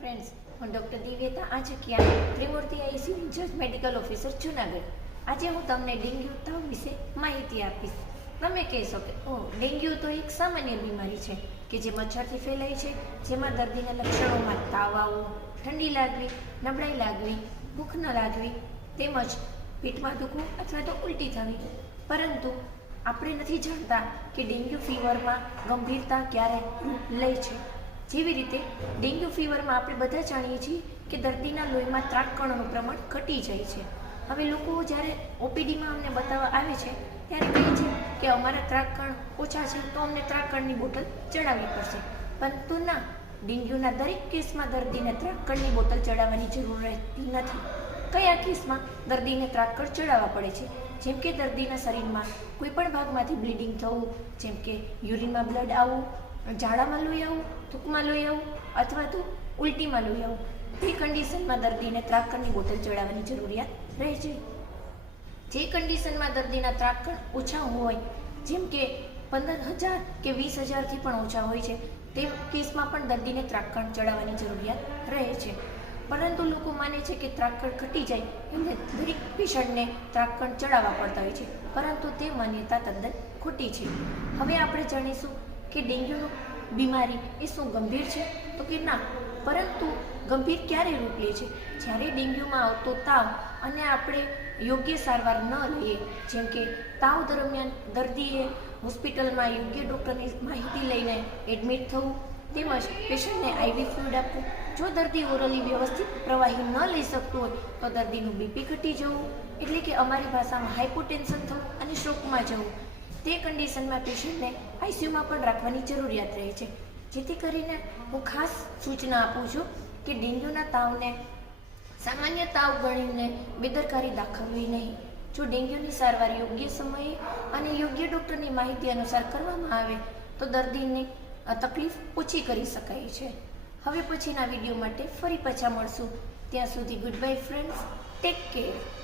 Friends, હું doctor Divyata Anchakiya, Trimurti ICU incharge medical officer Junagadh. આજે હું તમને ડેન્ગ્યુ તાવ વિશે માહિતી આપીશ. તમે કહેશો કે ડેન્ગ્યુ તો એક સામાન્ય બીમારી છે કે જે મચ્છરથી ફેલાય છે, જેમાં દર્દીના લક્ષણોમાં તાવ આવવો, ઠંડી લાગવી, નબળાઈ લાગવી, ભૂખ ન લાગવી તેમજ પેટમાં દુખવું અથવા તો ઉલટી થવી. પરંતુ આપણે નથી જાણતા કે ડેન્ગ્યુ ફીવરમાં ગંભીરતા ક્યારે રૂપ લે છે. જેવી રીતે ડેન્ગ્યુ ફીવરમાં આપણે બધા જાણીએ છીએ કે દર્દીના લોહીમાં ત્રાકકણોનું પ્રમાણ ઘટી જાય છે. હવે લોકો જ્યારે ઓપીડીમાં અમને બતાવવા આવે છે ત્યારે કહે છે કે અમારા ત્રાકકણ ઓછા છે તો અમને ત્રાકકણની બોટલ ચડાવવી પડશે. પરંતુ ના, ડેન્ગ્યુના દરેક કેસમાં દર્દીને ત્રાકકણની બોટલ ચડાવવાની જરૂર રહેતી નથી. કયા કેસમાં દર્દીને ત્રાકકણ ચડાવવા પડે છે? જેમ કે દર્દીના શરીરમાં કોઈ પણ ભાગમાંથી બ્લીડિંગ થવું, જેમ કે યુરિનમાં બ્લડ આવવું, ઝાડામાં લોહી આવવું, થૂંકમાં લોહી આવવું અથવા તો ઉલટીમાં લોહી આવવું, તે કન્ડિશનમાં દર્દીને ત્રાકકણની બોટલ ચડાવવાની જરૂરિયાત રહે છે. જે કન્ડિશનમાં દર્દીના ત્રાકકણ ઓછા હોય, જેમ કે 15,000 કે 20,000થી પણ ઓછા હોય છે, તે કેસમાં પણ દર્દીને ત્રાકકણ ચડાવવાની જરૂરિયાત રહે છે. પરંતુ લોકો માને છે કે ત્રાકકણ ઘટી જાય એટલે દરેક પેશન્ટને ત્રાકકણ ચડાવવા પડતા હોય છે, પરંતુ તે માન્યતા તદ્દન ખોટી છે. હવે આપણે જાણીશું કે ડેન્ગ્યુનું બીમારી એ શું ગંભીર છે તો કે ના, પરંતુ ગંભીર ક્યારે રૂપ લે છે? જ્યારે ડેન્ગ્યુમાં આવતો તાવ અને આપણે યોગ્ય સારવાર ન લઈએ, જેમ કે તાવ દરમિયાન દર્દીએ હોસ્પિટલમાં યોગ્ય ડૉક્ટરની માહિતી લઈને એડમિટ થવું, તેમજ પેશન્ટને આઈવી ફ્લુઇડ આપવું. જો દર્દી ઓરલી વ્યવસ્થિત પ્રવાહી ન લઈ શકતું હોય તો દર્દીનું બીપી ઘટી જવું, એટલે કે અમારી ભાષામાં હાઇપોટેન્શન થવું અને સ્ટ્રોકમાં જવું. તે કન્ડિશનમાં પેશન્ટને આઈસીયુમાં પણ રાખવાની જરૂરિયાત રહે છે. જેથી કરીને હું ખાસ સૂચના આપું છું કે ડેન્ગ્યુના તાવને સામાન્ય તાવ ગણીને બેદરકારી દાખવવી નહીં. જો ડેન્ગ્યુની સારવાર યોગ્ય સમયે અને યોગ્ય ડૉક્ટરની માહિતી અનુસાર કરવામાં આવે તો દર્દીની તકલીફ ઓછી કરી શકાય છે. હવે પછીના વિડીયો માટે ફરી પાછા મળશું. ત્યાં સુધી good bye friends, take care.